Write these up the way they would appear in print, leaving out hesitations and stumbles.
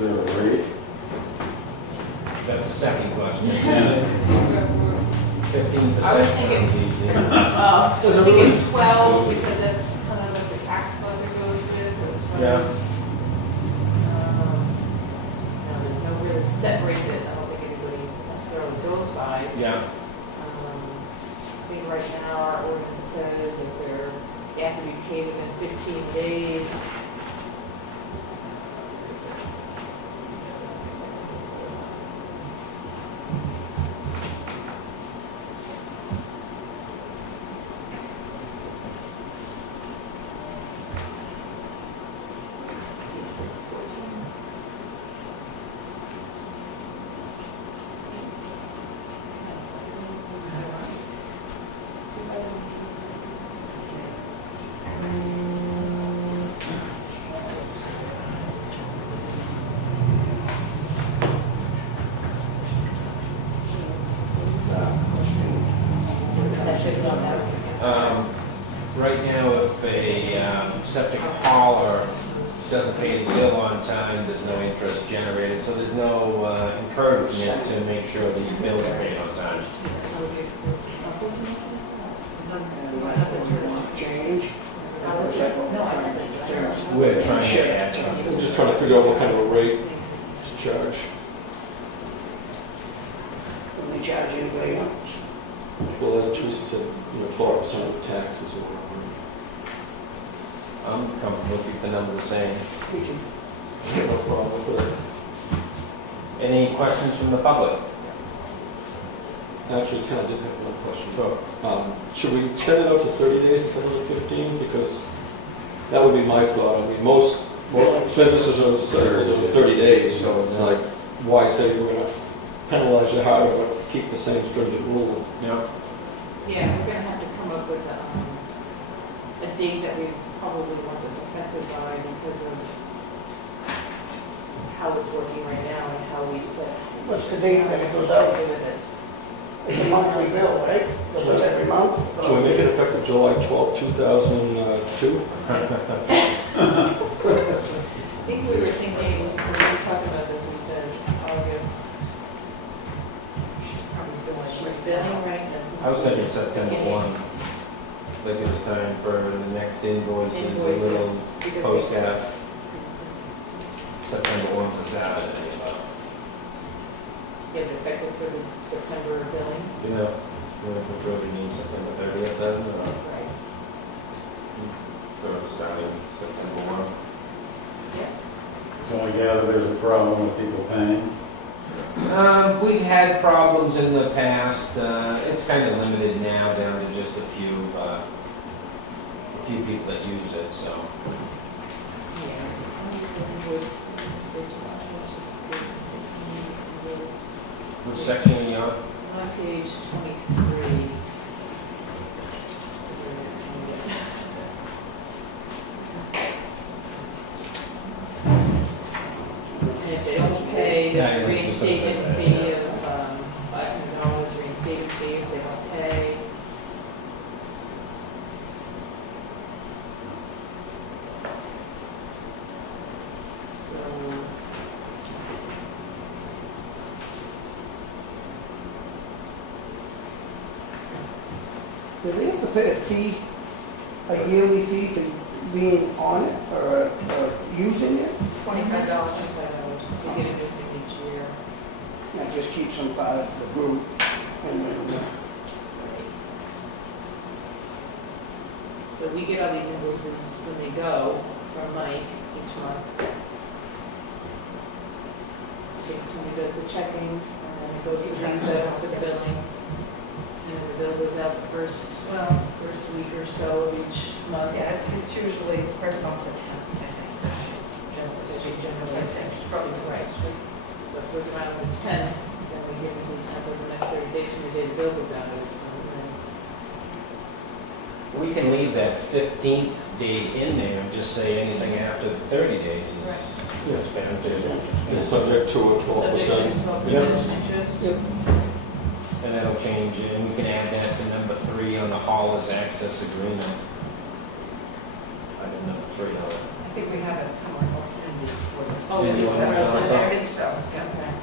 there a rate? That's the second question. We're- 15% I was thinking- sounds easy. I'm thinking 12 because that's kind of what the tax collector goes with as far Yeah. as, there's no really set rate that I don't think anybody necessarily goes by. Yeah. I think right now our ordinance says that they have to be paid within 15 days. Right now, if a septic hauler doesn't pay his bill on time, there's no interest generated, so there's no encouragement to make sure the bills are paid on time. Change. We're trying to add something. I'm just trying to figure out what kind of a rate to charge. When we charge anybody else. Well, as Teresa said, 12% of the taxes or whatever. I'm comfortable with keeping the number the same. No problem with that. Any questions from the public? Actually, Ken, I did have one question. Sure. Should we extend it up to 30 days instead of 15? Because that would be my thought. I mean, most businesses are 30 days, so it's like, why say we're going to penalize you harder, but keep the same stringent rule? Yeah. Yeah, we're going to have to come up with a date that we probably want this affected by because of how it's working right now and how we set. What's the date that it goes out? It's a monthly bill, right? Goes out every month? Can we make it effective July 12, 2002? I think we were thinking, when we were talking about this, we said August. Probably feel like she's billing right. I was thinking September 1. They give us time for the next invoices, a little post-gap. September 1's a Saturday. Get it effective for the September billing. Which road you need, September 30th then? Right. Or starting September 1? Yeah. So I gather there's a problem with people paying. We've had problems in the past. It's kind of limited now down to just a few people that use it. So. Which section are you on? On page 23. And if they don't pay, there's a reinstatement fee of $500 reinstatement fee if they don't pay. So, Do they have to pay a fee, a yearly fee for being on it or using it? $25. They get a new thing each year. That just keeps them part of the group and then, So we get all these invoices when they go from Mike each month. Tony does the checking, and then it goes to Lisa for the billing. And then the bill goes out the first week or so of each month. Yeah, it's usually the first month of 10th, I think. Generally, it's probably right. So it goes around the 10th, then we give it to each other the next 30 days from the day the bill goes out. We can leave that 15th date in there and just say anything after the 30 days is It's subject to a 12%. Interest. And that'll change it, and we can add that to number 3 on the hauler's access agreement. Item number 3 on it. I think we have it somewhere else in the report. Oh, Did you it's want to tell us I something? think so, yeah. Okay.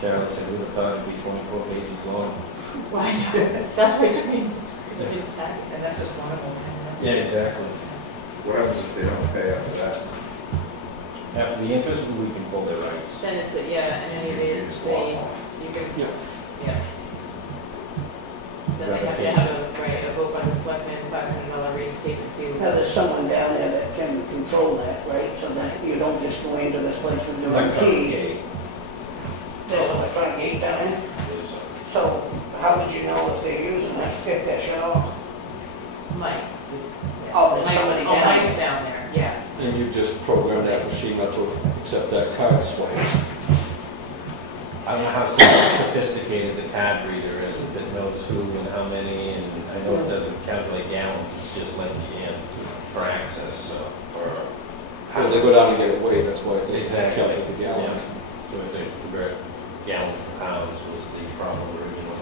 Charlie said, we would have thought it'd be 24 pages long. Well, I know. That's what it took me to get tagged. And that's just one of them. Yeah, exactly. What happens if they don't pay after that? After the interest, we can pull their rights. Then it's, yeah, and any You of just they, walk off. you can, Yeah. yeah. Then they have to have a vote by the selectmen, $500 reinstatement fee. Now, there's someone down there that can control that, right? So that you don't just go into this place with your own key. There's an electronic gate down there. So how would you know if they're using that, if they're shut off? Mike. Oh, there's somebody down there. Mike's down there, yeah. And you just program that machine not to accept that card swipe. I don't know how sophisticated the card reader is, if it knows who and how many, and I know it doesn't calculate gallons, it's just like you in for access, so, or. Well, they go down and get it weighed, that's why it doesn't Exactly. calculate the gallons. Yeah. So if they convert gallons to pounds was the problem originally.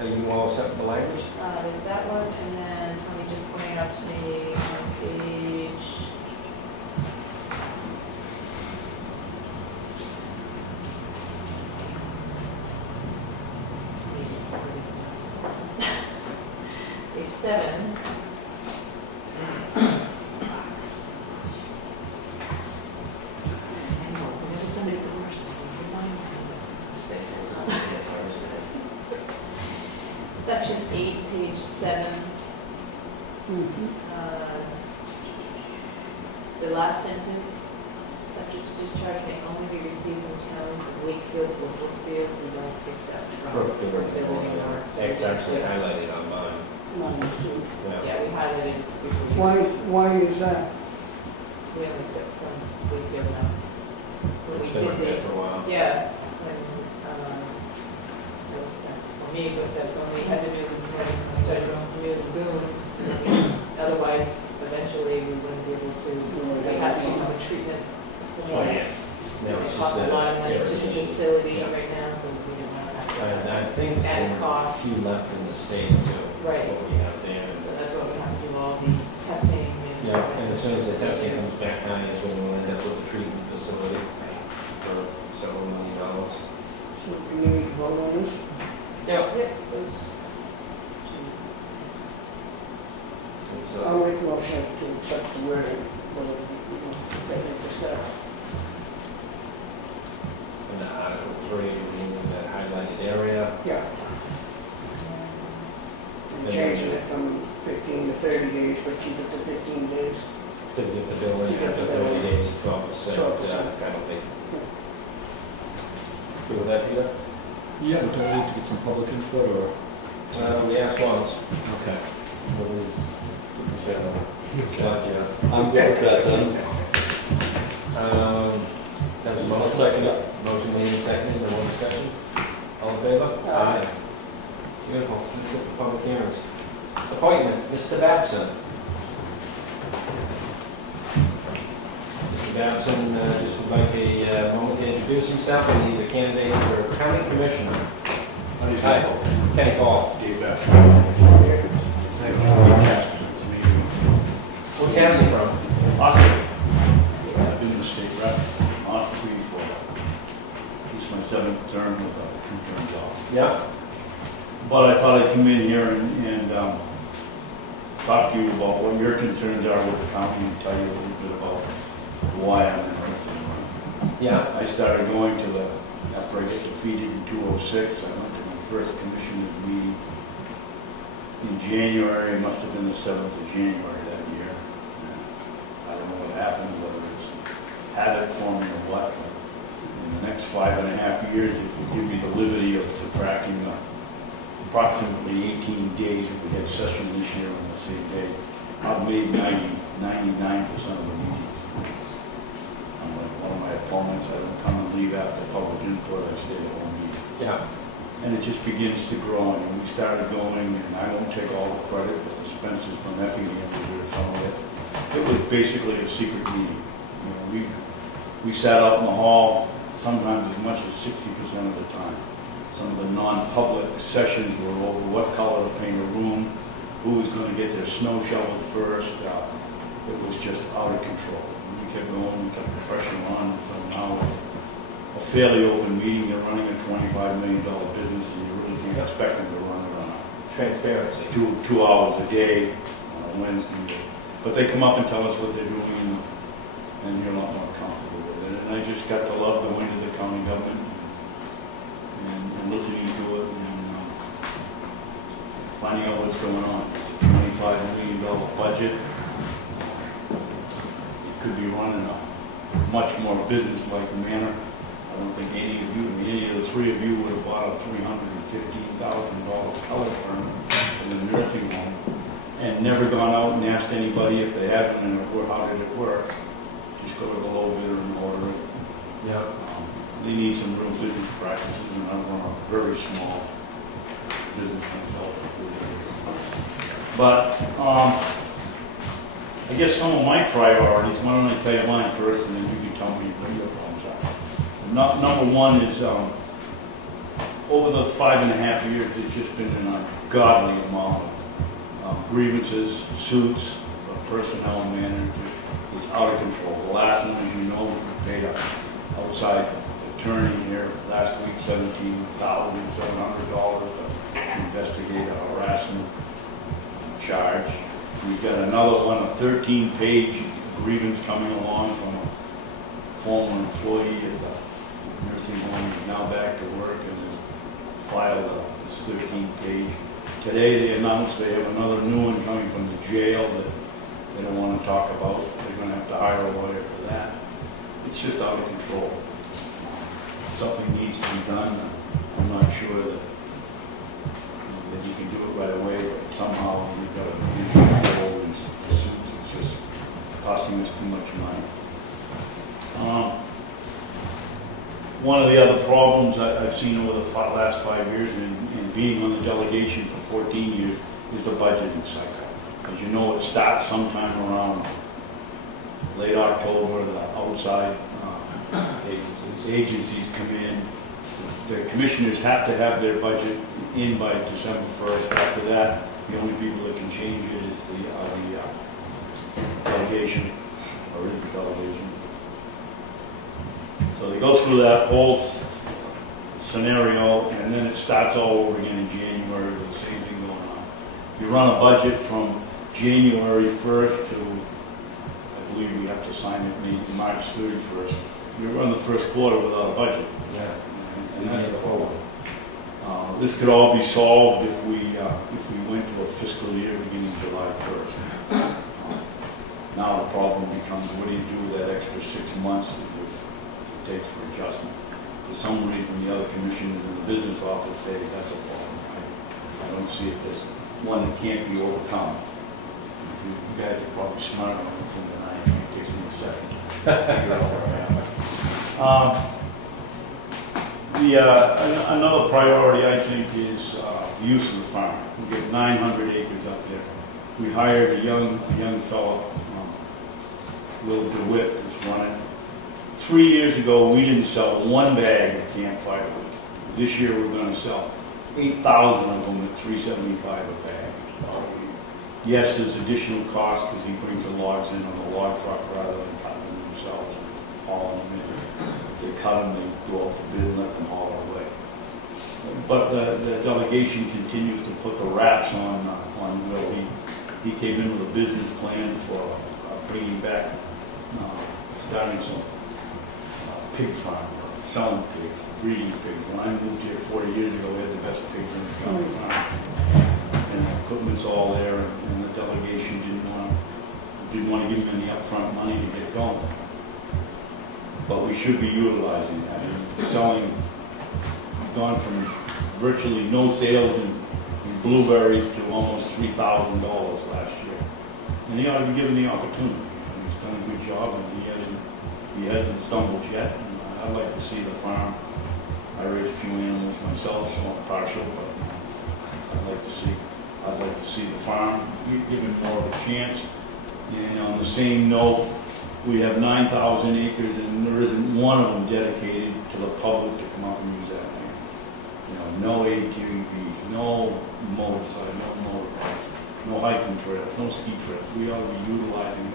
Are you all set with the language? There's that one, and then Tony just pointed out to me on page. Page 7. Section 8, page 7. The last sentence, subject to discharge may only be received from towns of Wakefield or Brookfield who don't accept from Brookfield anymore. So It's actually highlighted on mine. Mine's too. yeah, we highlighted before. Why is that? We only accept from Wakefield now. When It's we been like did that for a while. yeah, when, that was for me, but that when we had to do new lagoons, otherwise, eventually, we wouldn't be able to, we had to become a treatment Oh, plant. yes. No, It it's just costs a that- lot of money, yeah, just a it's just- facility yeah. right now, so we didn't want to have And to. I think Added there's cost. a few left in the state too. Right. What we have there. So that's what we have to do, all the testing and. Yeah, and as soon as the testing comes back on, is when we'll end up with a treatment facility for several $1 million. So do you need to vote on this? Yeah. Yep, those. So, I'll make a motion to accept the wording, that we discussed. in Article 3, removing that highlighted area. Yeah. And changing it from 15 to 30 days, but keep it to 15 days. To get the bill in after 30 days of 12% 12%. penalty. Good with that, Peter? Yeah, but do I need to get some public input or? We asked once. Okay. What is, Gotcha. I'm good with that then. There's a I'll motion. second it. Motion made and seconded, no more discussion? All in favor? Aye. Beautiful, let's hit the public hearings. Appointment, Mr. Babson. Mr. Babson just would like a moment to introduce himself, and he's a candidate for county commissioner. Untitled. Kenny Call. What town are you from? Austin. I've been the state rep, Austin before. This is my 7th term with a 2-term job. Yeah. But I thought I'd come in here and talk to you about what your concerns are with the county and tell you a little bit about why I'm interested in it. Yeah. I started going to after I get defeated in 206, I went to my first commissioner's meeting in January. It must have been the 7th of January that year. I don't know what happened, whether it's habit forming or what. But in the next 5.5 years, it would give me the liberty of subtracting approximately 18 days if we had session this year on the same day. I've made 99% of the meetings. I'm like one of my opponents. I don't come and leave after public input. I stay the whole meeting. Yeah. And it just begins to grow. And we started going, and I don't take all the credit, but the Spencers from Effingham were there some of it. It was basically a secret meeting. You know, we sat out in the hall sometimes as much as 60% of the time. Some of the non-public sessions were over what color to paint a room, who was gonna get their snow shoveled first. It was just out of control. We kept going, we kept the pressure on, so now a fairly open meeting, they're running a $25 million business, and you really can't expect them to run it on Transparency. 2 hours a day on a Wednesday. But they come up and tell us what they're doing, and you're a lot more comfortable with it. And I just got to love going to the county government and listening to it and finding out what's going on. It's a $25 million budget. It could be run in a much more business-like manner. I don't think any of the three of you would have bought a $315,000 color permit in a nursing home and never gone out and asked anybody if they haven't and how did it work. Just go to the low bidder and order it. Yeah. They need some real business practices, and I run a very small business myself. But I guess some of my priorities, why don't I tell you mine first, and then you can tell me what your problems are. Number one is over the 5.5 years, it's just been an ungodly amount of grievances, suits, personnel management is out of control. The last one, as you know, we paid an outside attorney here last week $17,700 to investigate a harassment charge. We've got another one, a 13-page grievance coming along from a former employee at the nursing home. He's now back to work and has filed this 13-page. Today they announced they have another new one coming from the jail that they don't want to talk about. They're going to have to hire a lawyer for that. It's just out of control. Something needs to be done. I'm not sure that you can do it right away, but somehow we've got to control these suits. It's just costing us too much money. One of the other problems I've seen over the last 5 years and being on the delegation for 14 years is the budgeting cycle. As you know, it starts sometime around late October. The outside agencies come in. The commissioners have to have their budget in by December 1st. After that, the only people that can change it is the delegation, or is the delegation. So they go through that whole scenario, and then it starts all over again in January with the same thing going on. You run a budget from January 1st to, I believe we have to sign it March 31st. You run the first quarter without a budget. Yeah. And that's a problem. This could all be solved if we went to a fiscal year beginning July 1st. Now the problem becomes, what do you do with that extra 6 months that it takes for adjustment? For some reason, the other commissioners in the business office say that's a problem. I don't see it as one that can't be overcome. You guys are probably smarter on this than I am. It takes me a second to figure out where I am. Another priority, I think, is the use of the farm. We get 900 acres up there. We hired a young fellow, Will DeWitt, who's running. 3 years ago, we didn't sell one bag of camp firewood. This year, we're going to sell 8,000 of them at $3.75 a bag. Yes, there's additional cost because he brings the logs in on the log truck rather than cutting them themselves and hauling them in. If they cut them, they go off the bid and let them haul away. But the delegation continues to put the wraps on Will. He came in with a business plan for bringing back, starting some pig farm, selling pigs, breeding pigs. When I moved here 40 years ago, we had the best pigs in the county farm. And the equipment's all there, and the delegation didn't want to give them any upfront money to get going. But we should be utilizing that. Selling, gone from virtually no sales in blueberries to almost $3,000 last year. And he ought to be given the opportunity. He's done a good job, and he hasn't stumbled yet. And I'd like to see the farm. I raise a few animals myself, somewhat partial, but I'd like to see the farm given more of a chance. And on the same note, we have 9,000 acres, and there isn't one of them dedicated to the public to come out and use that land. You know, no ATVs, no motorcycles, no motorbikes, no hiking trails, no ski trails. We ought to be utilizing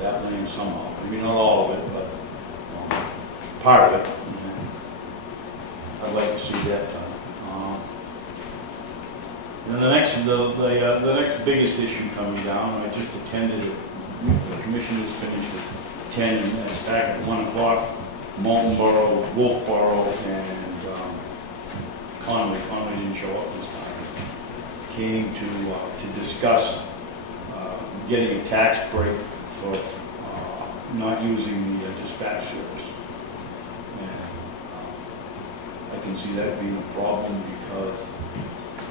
that land somehow. Maybe not all of it, but part of it. I'd like to see that done. And the next biggest issue coming down, I just attended it. The commissioners finished at 10 and it's back at 1 o'clock. Moultonborough, Wolfboro, and Conway didn't show up this time. Came to discuss getting a tax break for not using the dispatch service. And I can see that being a problem because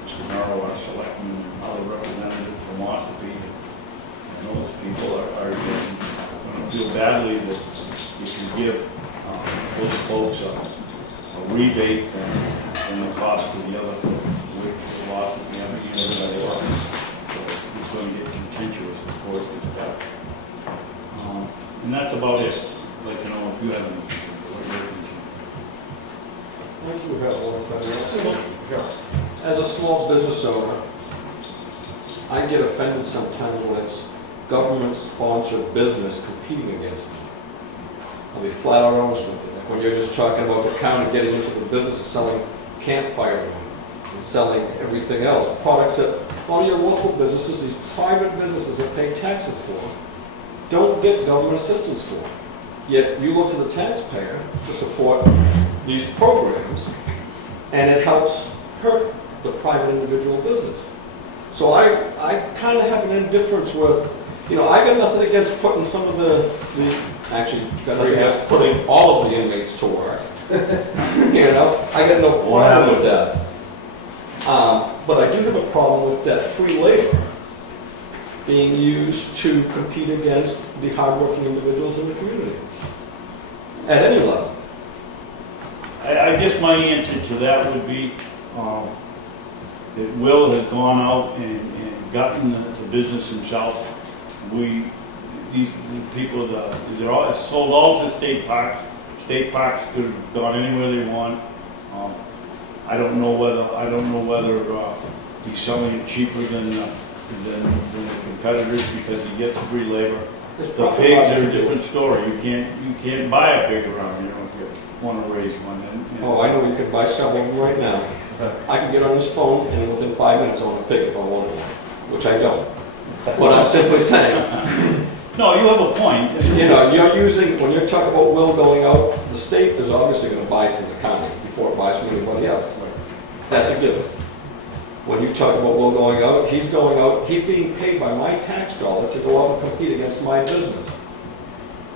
Mr. Merrill, our selectman, and other representatives from Ossipee, and those people are going to feel badly that if you give those folks a rebate and the cost of the other with the loss of the energy and they are. So it's going to get contentious before it gets better. And that's about it. I'd like to know if you have any. I do have one question. As a small business owner, I get offended sometimes when it's government-sponsored business competing against me. I'll be flat out honest with you. Like when you're just talking about the county getting into the business of selling campfire and selling everything else, products that all your local businesses, these private businesses that pay taxes for, don't get government assistance for. Yet you look to the taxpayer to support these programs, and it helps hurt the private individual business. So I kind of have an indifference with, I got nothing against putting some of the actually got nothing against putting all of the inmates to work. I got no problem with that. But I do have a problem with that free labor being used to compete against the hardworking individuals in the community at any level. I guess my answer to that would be that Will has gone out and gotten the business himself. These people, they're all sold all to state parks. State parks could have gone anywhere they want. I don't know whether he's selling it cheaper than the competitors because he gets free labor. The pigs are a different story. You can't buy a pig around here if you want to raise one. Oh, I know you could buy several of them right now. I could get on this phone and within 5 minutes own a pig if I wanted one, which I don't. But I'm simply saying. No, you have a point. You're using, when you're talking about Will going out, the state is obviously going to buy from the county before it buys from anybody else. That's a given. When you talk about Will going out, he's being paid by my tax dollar to go out and compete against my business.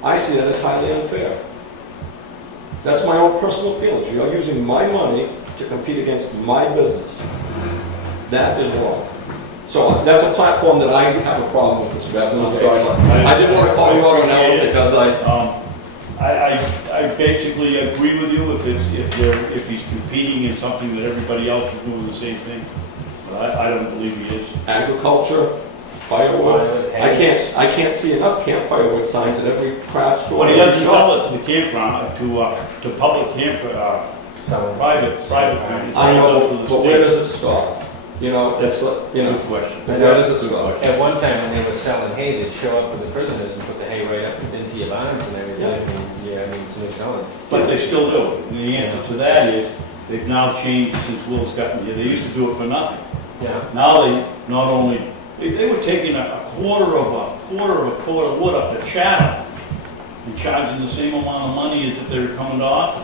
I see that as highly unfair. That's my own personal feelings. You're using my money to compete against my business. That is wrong. So that's a platform that I have a problem with, Mr. Babson. I'm sorry. I didn't want to call you out on that one because I basically agree with you if he's competing in something that everybody else is doing the same thing. But I don't believe he is. Agriculture, firewood. I can't see enough campfire wood signs at every craft store. But he doesn't sell it to the campground, to public camp, private. I know, but where does it stop? That's good question. Where does it stop? At one time when they were selling hay, they'd show up with the prisoners and put the hay right up into your barns and everything. And somebody's selling. But they still do it. And the answer to that is they've now changed since Will's gotten here. They used to do it for nothing. Yeah. Now they not only they were taking a quarter of a cord of wood up to Chatham and charging the same amount of money as if they were coming to Austin.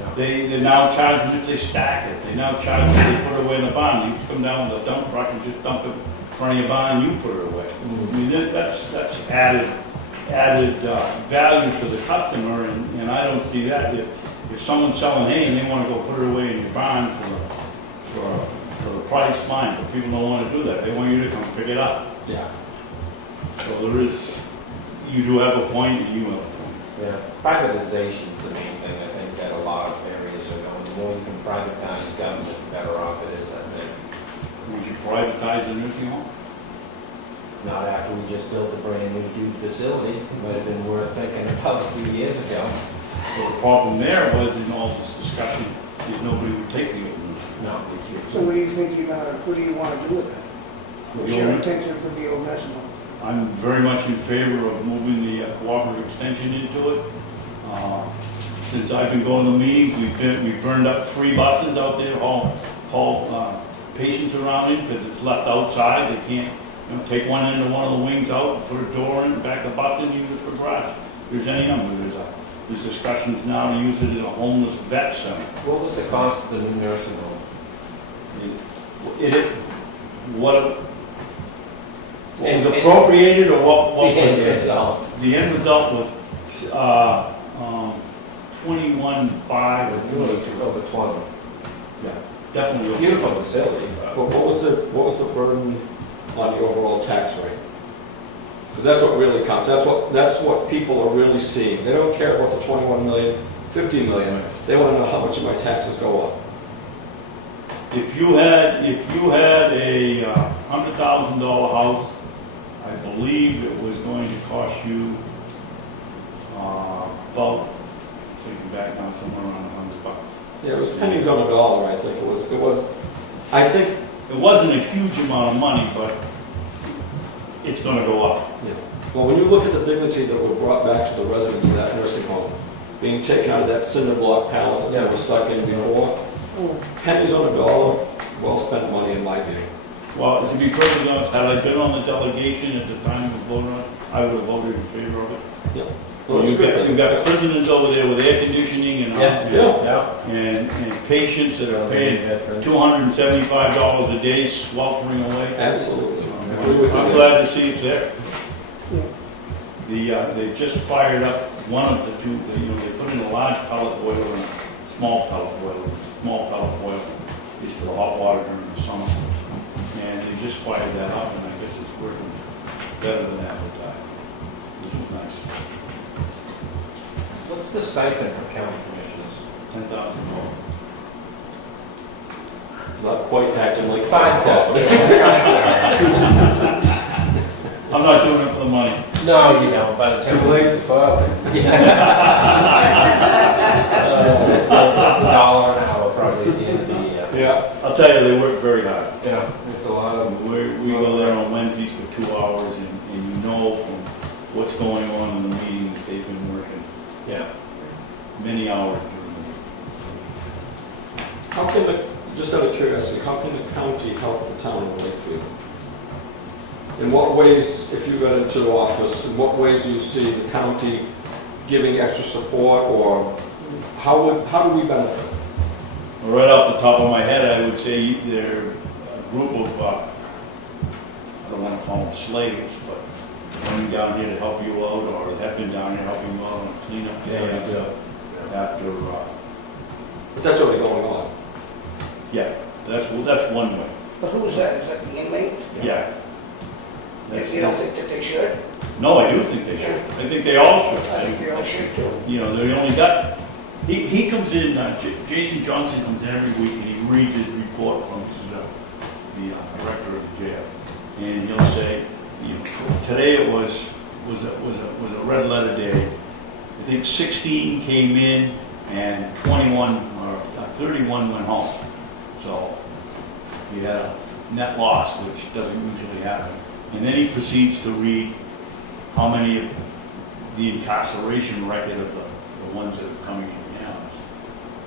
Yeah. They're now charging if they stack it. They now charge if they put it away in the barn. They used to come down with a dump truck and just dump it in front of your barn and you put it away. Mm-hmm. I mean that's added value to the customer, and I don't see that. If someone's selling hay and they want to go put it away in your barn for the price, fine, but people don't want to do that. They want you to come pick it up. Yeah. So you do have a point, and you have a point. Yeah. Privatization is the main thing I think that a lot of areas are going. The more you can privatize government, the better off it is, I think. Would you privatize a nursing home? Not after we just built a brand new huge facility. It might have been worth thinking about a few years ago. So the problem there was in all this discussion is nobody would take the open. No. So what do you think what do you want to do with that? What's your intention with the old nursing home? I'm very much in favor of moving the cooperative extension into it. Since I've been going to meetings, we've burned up 3 buses out there, haul patients around in, because it's left outside. They can't, take one end of one of the wings out, put a door in, back the bus in, use it for garage. There's any number. There's discussions now to use it as a homeless vet center. What was the cost of the new nursing home? What was appropriated, or what was the end result? The end result was 21.5 or over 20. Yeah, definitely. Beautiful facility. But what was the burden on the overall tax rate? Because that's what really counts. That's what people are really seeing. They don't care about the 21 million, 50 million. They want to know how much of my taxes go up. If you had a $100,000 house, I believe it was going to cost you about, thinking back now, somewhere around $100. Yeah, it was pennies on a dollar. I think it was. I think it wasn't a huge amount of money, but it's going to go up. Yeah. Well, when you look at the dignity that was brought back to the residents of that nursing home, being taken out of that cinder block palace that they were stuck in before, pennies on a dollar, well spent money in my view. Well, to be perfectly honest, had I been on the delegation at the time of voting on it, I would have voted in favor of it. Yeah. Well, you've got prisoners over there with air conditioning and and patients that are paying $275 a day sweltering away. Absolutely. I'm glad to see it's there. They just fired up one of the 2. They put in a large pellet boiler and a small pellet boiler. Small pellet boiler is for the hot water during the summer, and they just fired that up, and I guess it's working better than advertised, which is nice. What's the stipend for county commissioners? $10,000. Not quite acting like 5 times. I'm not doing it for the money. No, you don't. By the time Too late to file. it's $1 an hour probably at the end of the year. Yeah, I'll tell you, they work very hard. Yeah, it's a lot of. We go there on Wednesdays for 2 hours, and you know from what's going on in the meeting that they've been working. Yeah. Many hours. How can just out of curiosity, how can the county help the town of Wakefield? In what ways, if you got into office, in what ways do you see the county giving extra support, or how do we benefit? Well, right off the top of my head, I would say they're a group of, I don't want to call them slaves, but coming down here to help you out, or have been down here helping you out and clean up after But that's already going on. yeah, that's one way. But who's that? Is that the inmate? Yeah. You don't think that they should? No, I do think they should. I think they all should. I think they all should too. They only got, he comes in, Jason Johnson comes in every week and he reads his report from the director of the jail. And he'll say, today it was a red letter day. I think 16 came in and 21 or 31 went home. So he had a net loss, which doesn't usually happen. And then he proceeds to read how many of the incarceration record of the ones that are coming in now.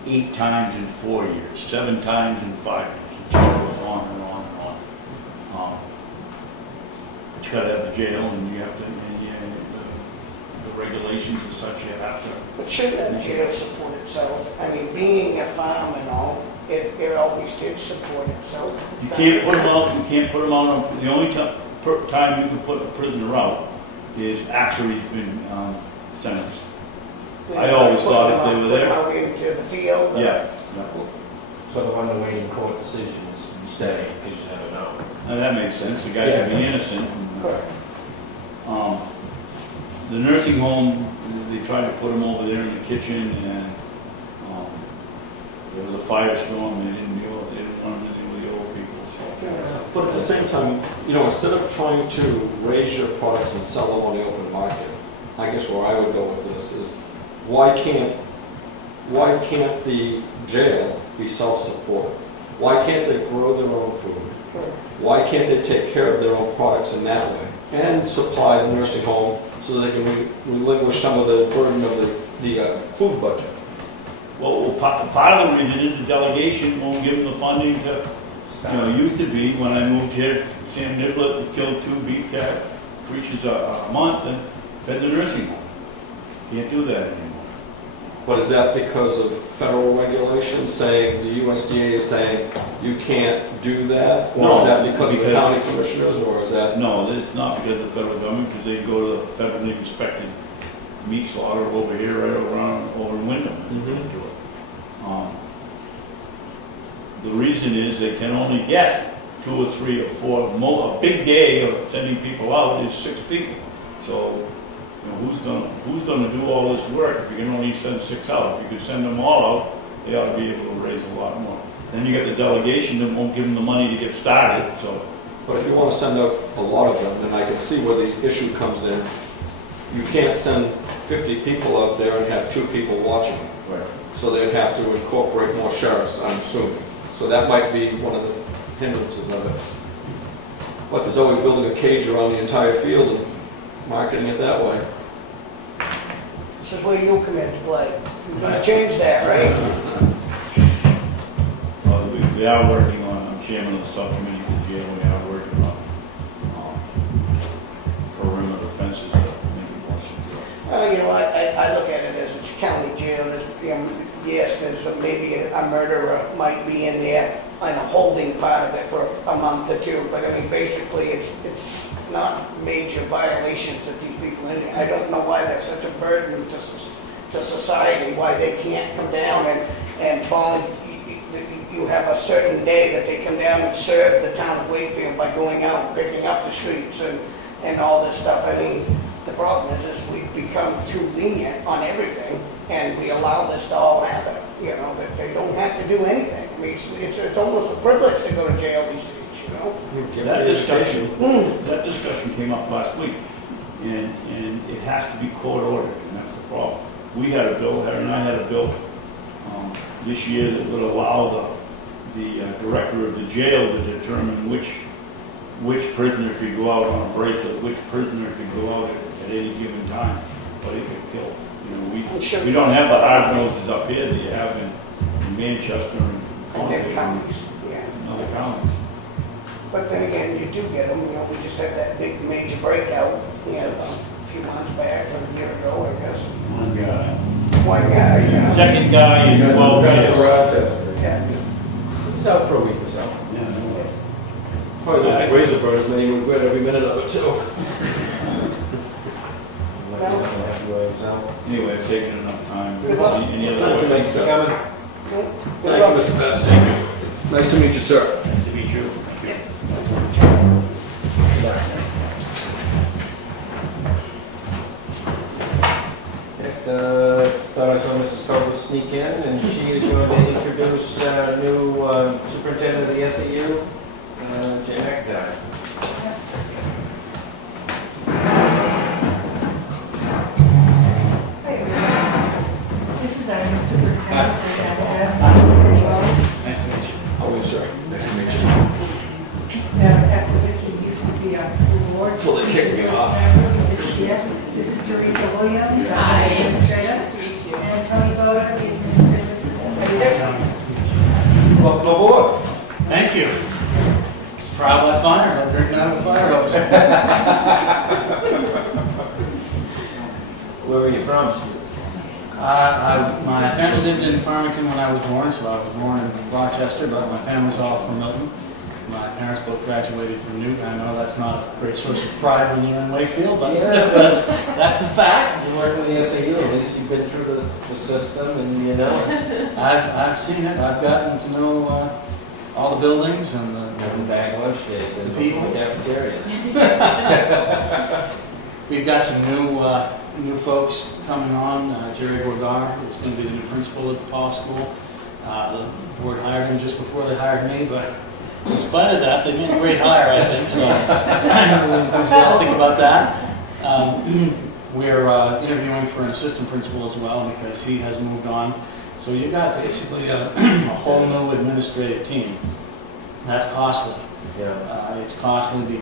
8 times in 4 years, 7 times in 5 years. It just goes on and on and on. But you got to have the jail, and you have to, the regulations and such, you have to. But shouldn't that jail support itself? I mean, being a farm and all, it always did support itself. You can't put them out. You can't put them out on the only time you can put a prisoner out is after he's been sentenced. I always thought if they were there. Out into the field. Yeah. So the one awaiting court decisions, you stay because you never know. Now that makes sense. The guy can be innocent. The nursing home, they tried to put him over there in the kitchen, and there was a firestorm. They didn't want to deal with the old people. So. But at the same time, instead of trying to raise your products and sell them on the open market, I guess where I would go with this is, why can't the jail be self-supported? Why can't they grow their own food? Why can't they take care of their own products in that way? And supply the nursing home so that they can relinquish some of the burden of the food budget? Well, part of the reason is the delegation won't give them the funding to, it used to be when I moved here, Sam Niblett would kill 2 beef creatures a month and fed the nursing home. Can't do that anymore. But is that because of federal regulations saying, the USDA is saying, you can't do that? Or No, is that because of the because- county commissioners, or is that? No, it's not because of the federal government, because they go to the federally inspected meat slaughter over here, right over in Wyndham. Mhm. The reason is they can only get 2 or 3 or 4. A big day of sending people out is 6 people. So, who's gonna do all this work if you can only send 6 out? If you could send them all out, they ought to be able to raise a lot more. Then you get the delegation that won't give them the money to get started. So, But if you want to send out a lot of them, then I can see where the issue comes in. You can't send 50 people out there and have 2 people watching. right. So they'd have to incorporate more sheriffs, I'm assuming. So that might be one of the hindrances of it. But there's always building a cage around the entire field and marketing it that way. This is where you'll come into play. You're gonna change that, right? Well, we are working on, I'm chairman of the subcommittee for the jail, we are working on perimeter fences that maybe more secure. I look at it as it's county jail. Yes, there's maybe a murderer might be in there on a holding part of it for a month or 2, but I mean, basically, it's not major violations that these people in there. I don't know why they're such a burden to society, why they can't come down and you have a certain day that they come down and serve the town of Wakefield by going out and picking up the streets and all this stuff. I mean, the problem is we've become too lenient on everything, and we allow this to all happen. That they don't have to do anything. I mean, it's almost a privilege to go to jail these days, That discussion came up last week, and it has to be court ordered, and that's the problem. We had a bill, Harry and I had a bill this year that would allow the director of the jail to determine which prisoner could go out on a bracelet, which prisoner could go out at any given time, but it could kill. We don't have the hard noses up here that you have in Manchester and and counties. Yeah. other counties. But then again, you do get them. We just had that big major breakout, a few months back, or a year ago, I guess. One guy. One guy, Second guy in 12 years. Rochester. Yeah. It's out for a week or so. Yeah, no. Probably those razor burns, man, you regret every minute of it too. Anyway, I've taken enough time. Good luck. Any other Thank you, questions? Mr. Coming. Thank you, Mr. Babson. Nice to meet you, sir. Nice to meet you. Next, thought I saw Mrs. Colbath sneak in, and she is going to introduce new superintendent of the SAU, Jay McIntire. This is our new superintendent for Nice to meet you. Oh, yes, sir. Nice to meet you. that position used to be on school board. Until they kicked me off. This is Teresa Williams. Hi. Administrator. Nice to meet you. And Tony Boda, the administrative assistant. Welcome aboard. Thank you. Proud by fire, I'm drinking out of a fire hose. Where are you from? My family lived in Farmington when I was born, so I was born in Rochester, but my family's all from Milton. My parents both graduated from Newton. I know that's not a great source of pride when you're in Wakefield, but that's the fact. You work with the SAU, at least you've been through the system and you know it. I've seen it. I've gotten to know all the buildings and the Bag lunch days and The people. cafeterias. We've got some new folks coming on. Jerry Borgar is going to be the new principal at the Paul School. The board hired him just before they hired me, but in spite of that, they made a great hire, I think, so I'm really enthusiastic about that. We're interviewing for an assistant principal as well because he has moved on. So you've got basically a whole new administrative team. That's costly. Yeah. It's costly